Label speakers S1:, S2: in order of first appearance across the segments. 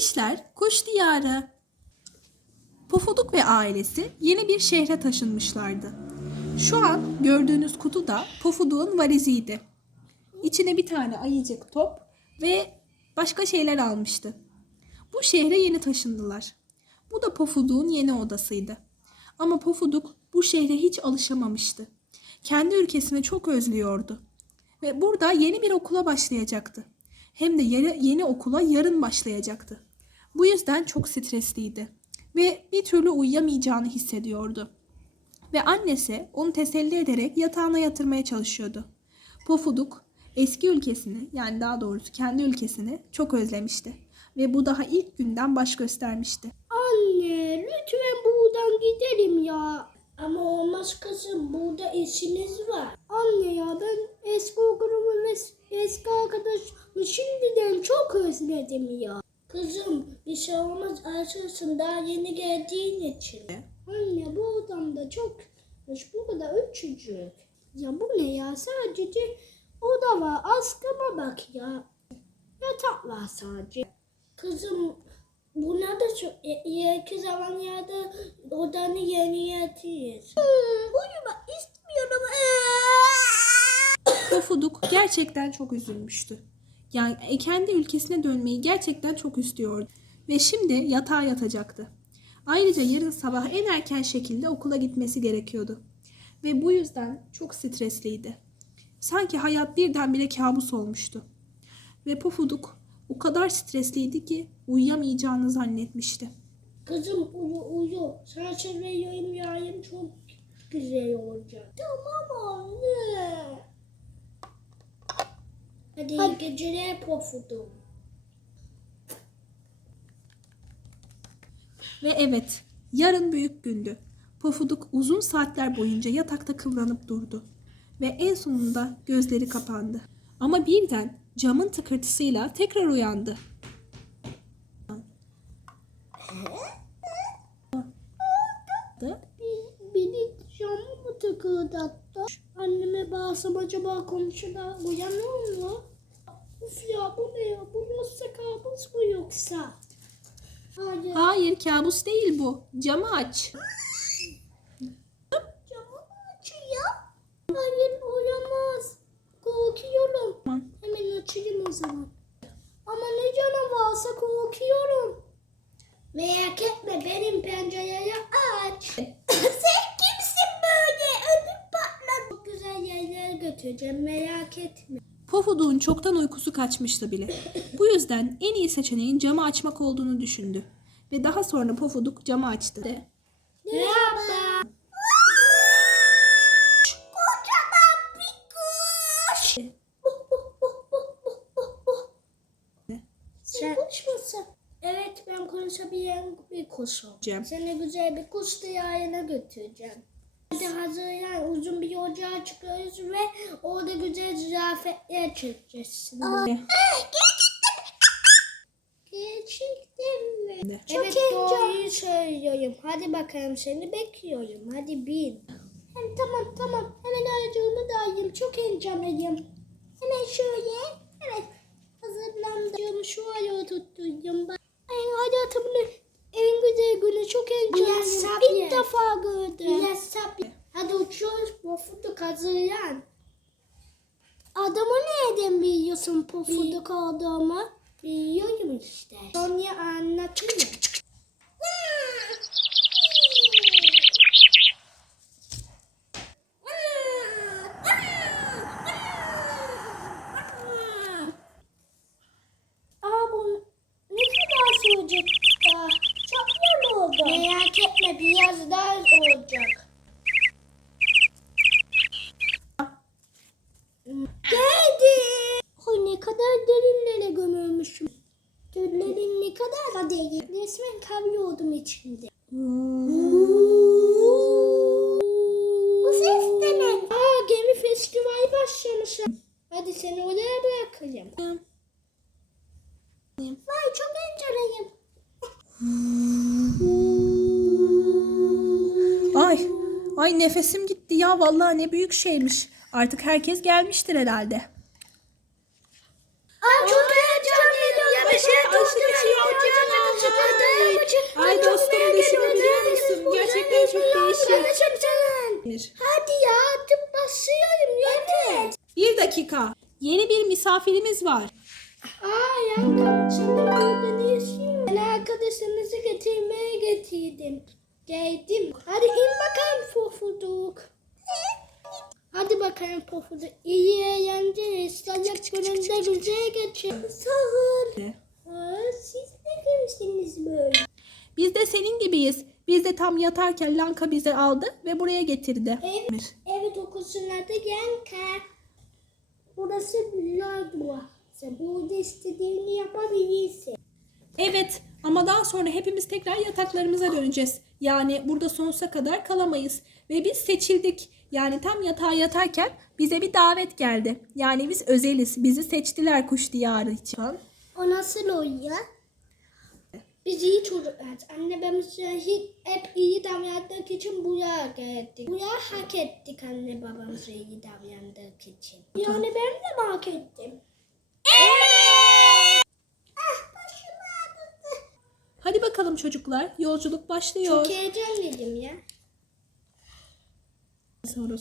S1: İşler kuş diyarı. Pofuduk ve ailesi yeni bir şehre taşınmışlardı. Şu an gördüğünüz kutu da Pofuduk'un valiziydi. İçine bir tane ayıcık top ve başka şeyler almıştı. Bu şehre yeni taşındılar. Bu da Pofuduk'un yeni odasıydı. Ama Pofuduk bu şehre hiç alışamamıştı. Kendi ülkesini çok özlüyordu. Ve burada yeni bir okula başlayacaktı. Hem de yeni okula yarın başlayacaktı. Bu yüzden çok stresliydi ve bir türlü uyuyamayacağını hissediyordu. Ve annesi onu teselli ederek yatağına yatırmaya çalışıyordu. Pofuduk eski ülkesini, yani daha doğrusu kendi ülkesini çok özlemişti ve bu daha ilk günden baş göstermişti.
S2: Anne, lütfen buradan gidelim ya. Ama olmaz kızım, burada işiniz var. Anne ya, ben eski okulumu ve eski arkadaşımı şimdiden çok özledim ya. Kızım, bir şey olmaz, açılsın daha yeni geldiğin için. Anne, bu odamda çok bu kadar küçücük. Ya bu ne ya, sadece oda var, askıma bak ya. Yatak var sadece. Kızım, buna da çok iki zaman yerde odanı yeni yatıyız. Uyumak istmiyorum.
S1: Pofuduk gerçekten çok üzülmüştü. Yani kendi ülkesine dönmeyi gerçekten çok istiyordu. Ve şimdi yatağa yatacaktı. Ayrıca yarın sabah en erken şekilde okula gitmesi gerekiyordu. Ve bu yüzden çok stresliydi. Sanki hayat birdenbire kabus olmuştu. Ve Pofuduk o kadar stresliydi ki uyuyamayacağını zannetmişti.
S2: Kızım uyu. Sana söylüyorum yarın çok güzel olacak. Tamam anne. Hadi iyi geceler Pofuduk.
S1: Ve evet, yarın büyük gündü. Pofuduk uzun saatler boyunca yatakta kıvranıp durdu. Ve en sonunda gözleri kapandı. Ama birden camın tıkırtısıyla tekrar uyandı.
S2: Beni camı mı tıkırdattı? Anneme bağırsam acaba komşular uyanır mı? Uf ya, bu ne ya? Bu yoksa kabus mu yoksa? Hayır.
S1: Hayır, kabus değil bu. Camı aç.
S2: Camı mı açıyor? Hayır, olamaz. Korkuyorum.
S1: Tamam.
S2: Hemen açayım o zaman. Ama ne canım varsa korkuyorum. Merak etme, benim pencereyi aç. Sen kimsin böyle? Ödüm patladı. Çok güzel yerlere götüreceğim, merak etme.
S1: Pofuduk'un çoktan uykusu kaçmıştı bile. Bu yüzden en iyi seçeneğin camı açmak olduğunu düşündü. Ve daha sonra Pofuduk camı açtı.
S2: Merhaba. Kocaman bir kuş. Sen kuş musun? Evet, ben konuşabilen bir kuşum. Seni güzel bir kuş diyarına götüreceğim. Hadi hazırlan, uzun bir yolculuğa çıkıyoruz ve orada güzel ziyafetler çekeceğiz. Gerçekten mi?
S1: Çok
S2: Evet, doğruyu söylüyorum. Hadi bakalım, seni bekliyorum. Hadi bin. Tamam. Hemen aracımı da alayım. Çok heyecanlıyım. Hemen şöyle. Evet. Hazırlandım. Şu ayağı tuttuydum. Hadi atımın en güzel günü. Çok heyecanlıyım. İlk defa gördüm. Hadi uçuyoruz. Pofuduk hazırlan. Adamı nereden biliyorsun Pofuduk adamı? Biliyorum işte. Sonra anlatayım. Bu ne kadar sürecek daha? Çok yol oldu. Merak etme, biraz daha olacak. Geldi. Ne kadar derinlere gömülmüşüm. Tüllerin ne kadar derin. Resmen kavruyordum içinde. Bu ses de ne? Gemi festivali başlamış. Hadi seni oraya bırakayım. Vay, çok heyecanlıyım.
S1: Ay nefesim gitti ya, vallahi ne büyük şeymiş. Artık herkes gelmiştir herhalde.
S2: Çok heyecanlıyım. Ya bir şey çok heyecanlıyım. Arkadaşım sen.
S1: Bir.
S2: Hadi ya artık başlıyorum yeter.
S1: 1 dakika. Yeni bir misafirimiz var.
S2: Yankı sen burada ne yaşıyorsun? Ben arkadaşınızı getirmeye getirdim. Geldim. Hadi in bakalım Pofuduk. Hadi bakalım Pofuduk. İyi eğlenceler. Sıcak bölümde güzel geçin. Sahur. Siz ne demiştiniz böyle?
S1: Biz de senin gibiyiz. Biz de tam yatarken Lanka bizi aldı ve buraya getirdi.
S2: Evet okulsun adı Yankı. Burası Büyüler Duası. Burada istediğini yapabilirsin.
S1: Evet ama daha sonra hepimiz tekrar yataklarımıza döneceğiz. Yani burada sonsuza kadar kalamayız. Ve biz seçildik. Yani tam yatağa yatarken bize bir davet geldi. Yani biz özeliz. Bizi seçtiler kuş diyarı için.
S2: O nasıl oluyor? Biz iyi çocuklarız. Anne babamıza hep iyi davrandık için buraya geldik. Buraya hak ettik anne babamıza iyi davrandık için. Yani ben de mi hak ettim? Evet! Başım ağrıdı.
S1: Hadi bakalım çocuklar. Yolculuk başlıyor.
S2: Çok heyecanlıydım ya.
S1: Soru.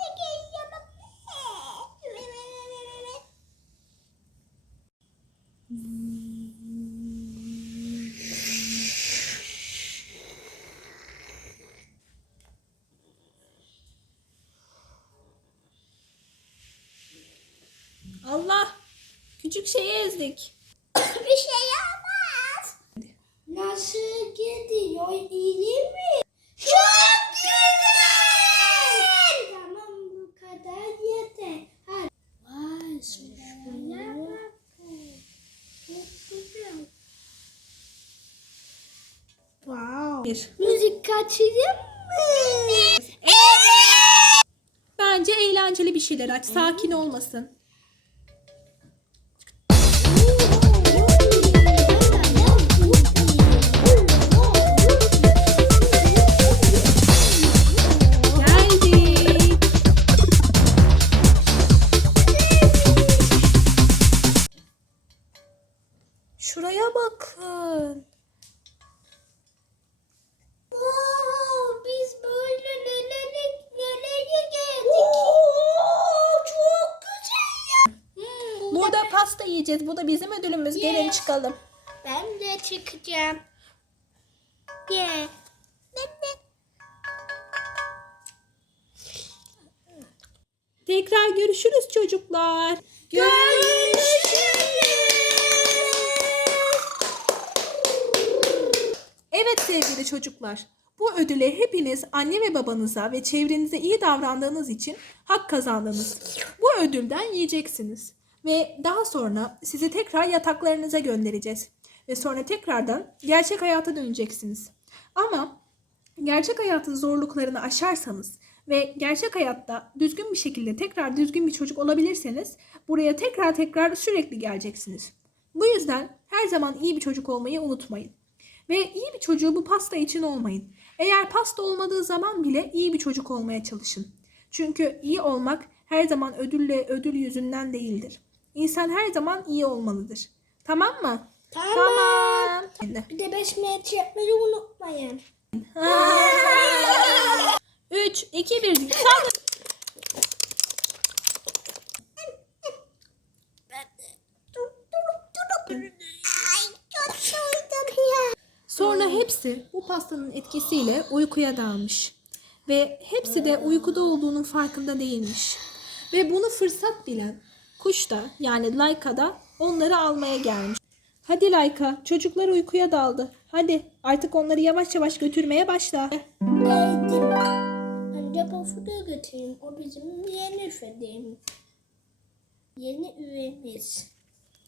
S1: Allah! Küçük şeyi ezdik.
S2: Bir şey yapmaz. Nasıl gidiyor? İyi mi? Çok güzel. Tamam bu kadar yeter. Hadi. Vay şuraya bakın. Çok güzel.
S1: Wow. Bir.
S2: Müzik kaçırayım mı? Evet.
S1: Bence eğlenceli bir şeyler aç. Sakin olmasın. Geldik. Şuraya bakın.
S2: Biz böyle nelere geldik. Çok güzel ya.
S1: Burada pasta yiyeceğiz. Bu da bizim ödülümüz. Gelin çıkalım.
S2: Ben de çıkacağım. Yeah.
S1: Tekrar görüşürüz çocuklar. Evet sevgili çocuklar. Bu ödüle hepiniz anne ve babanıza ve çevrenize iyi davrandığınız için hak kazandınız. Bu ödülden yiyeceksiniz. Ve daha sonra sizi tekrar yataklarınıza göndereceğiz. Ve sonra tekrardan gerçek hayata döneceksiniz. Ama gerçek hayatın zorluklarını aşarsanız ve gerçek hayatta düzgün bir şekilde tekrar düzgün bir çocuk olabilirseniz buraya tekrar sürekli geleceksiniz. Bu yüzden her zaman iyi bir çocuk olmayı unutmayın. Ve iyi bir çocuğu bu pasta için olmayın. Eğer pasta olmadığı zaman bile iyi bir çocuk olmaya çalışın. Çünkü iyi olmak her zaman ödül yüzünden değildir. İnsan her zaman iyi olmalıdır. Tamam mı?
S2: Tamam. Bir de 5 metre yapmayı unutmayın.
S1: 3, 2, 1. Saldır. Sonra hepsi bu pastanın etkisiyle uykuya dalmış. Ve hepsi de uykuda olduğunun farkında değilmiş. Ve bunu fırsat bilen kuş da yani Layka da onları almaya gelmiş. Hadi Layka, çocuklar uykuya daldı. Hadi artık onları yavaş yavaş götürmeye başla.
S2: Geldim. Önce Pofuduk'u götüreyim. O bizim yeni üfediğimiz. Yeni üyemiz.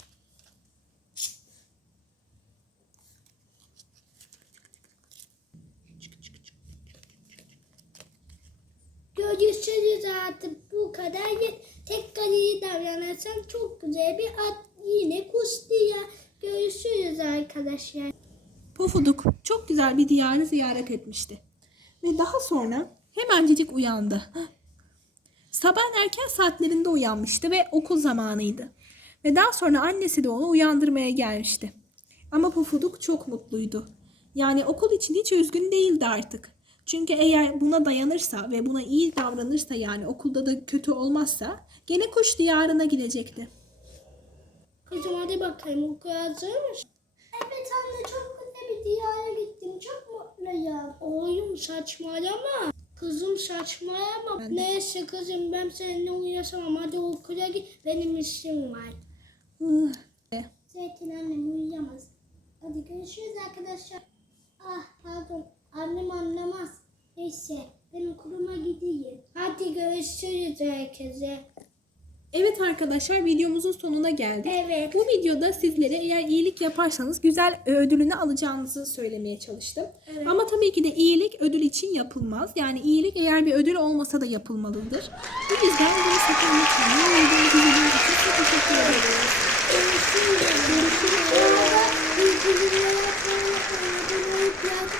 S2: Görüşürüz artık bu kadar. Tekrar iyi davranırsan çok güzel bir at yine kuş diye. Görüşürüz arkadaşlar.
S1: Pofuduk çok güzel bir diyarı ziyaret etmişti. Ve daha sonra hemencecik uyandı. Sabah erken saatlerinde uyanmıştı ve okul zamanıydı. Ve daha sonra annesi de onu uyandırmaya gelmişti. Ama Pofuduk çok mutluydu. Yani okul için hiç üzgün değildi artık. Çünkü eğer buna dayanırsa ve buna iyi davranırsa, yani okulda da kötü olmazsa, gene kuş diyarına gidecekti.
S2: Kızım hadi bakayım, okula hazır mısın? Evet anne, çok güzel bir diyara gittim. Çok mutluyum. Oğlum saçmalama. Kızım saçmalama.
S1: Ben de.
S2: Neyse kızım, ben seninle uyuyasamam. Hadi okula git. Benim işim var. Zeytin annem uyuyamaz. Hadi görüşürüz arkadaşlar. Ah pardon. Annem anlamaz. Neyse ben okuluma gideyim. Hadi görüşürüz herkese.
S1: Evet arkadaşlar, videomuzun sonuna geldik.
S2: Evet.
S1: Bu videoda sizlere eğer iyilik yaparsanız güzel ödülünü alacağınızı söylemeye çalıştım.
S2: Evet.
S1: Ama tabii ki de iyilik ödül için yapılmaz. Yani iyilik eğer bir ödül olmasa da yapılmalıdır. Bu yüzden bunu sakın unutmayın. Videomuzu izlediğiniz için çok teşekkür ederiz.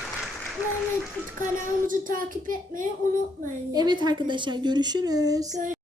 S2: Kanalımızı takip etmeyi unutmayın.
S1: Evet arkadaşlar, görüşürüz.